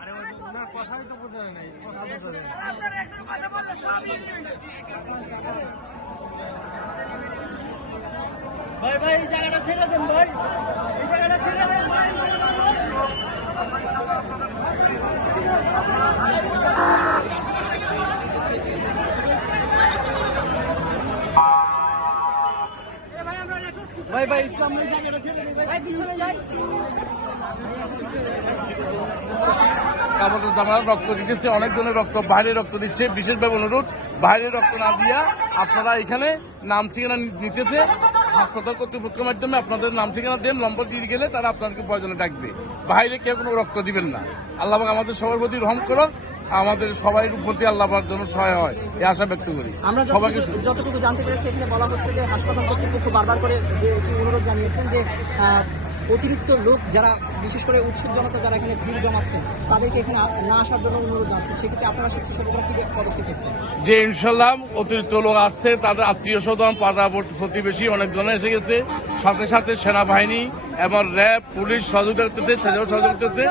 আরে ওনার কথাই তো বোঝা যায় না কথা বোঝা যায় না ভাই ভাই এই জায়গাটা ছেড়ে দেন ভাই এই জায়গাটা ছেড়ে দেন ভাই ভাই ভাই রক্ত দিতেছে অনেক জনের রক্ত বাইরে রক্ত দিচ্ছে। বিশেষভাবে অনুরোধ বাইরে রক্ত না দিয়া আপনারা এখানে নাম ঠিকানা নিতেছে। হাসপাতাল কর্তৃপক্ষের মাধ্যমে আপনাদের নাম ঠিকানা দেন নম্বর দিয়ে গেলে তারা আপনাদেরকে প্রয়োজনে ডাকবে। বাইরে কেউ কোনো রক্ত দিবেন না। আল্লাহ আমাদের সবার প্রতি রহম করো আমাদের সবাই প্রতি আল্লাহ পাক যেন সহায় হয় এই আশা ব্যক্ত করি। আমরা সবাইকে যতটুকু জানতে পেরেছি এখানে বলা হচ্ছে যে হাসপাতাল কর্তৃপক্ষ বারবার করে যে অনুরোধ জানিয়েছেন যে অতিরিক্ত লোক যারা বিশেষ করে উৎসুক জনতা যারা এখানে ভিড় জমাচ্ছেন তাদেরকে এখানে না আসার জন্য অনুরোধ জানাচ্ছেন সেক্ষেত্রে আপনারা স্বেচ্ছাসেবকরা কি পদক্ষেপ নিচ্ছেন? যে ইনশাল্লাহ অতিরিক্ত লোক আসছে তাদের আত্মীয় স্বজন পাড়া প্রতিবেশী অনেক জনে এসে গেছে। সাথে সাথে সেনাবাহিনী এবং র্যাব পুলিশ সহযোগিতা করতেছে সেটাও সহযোগিতা করতেছে।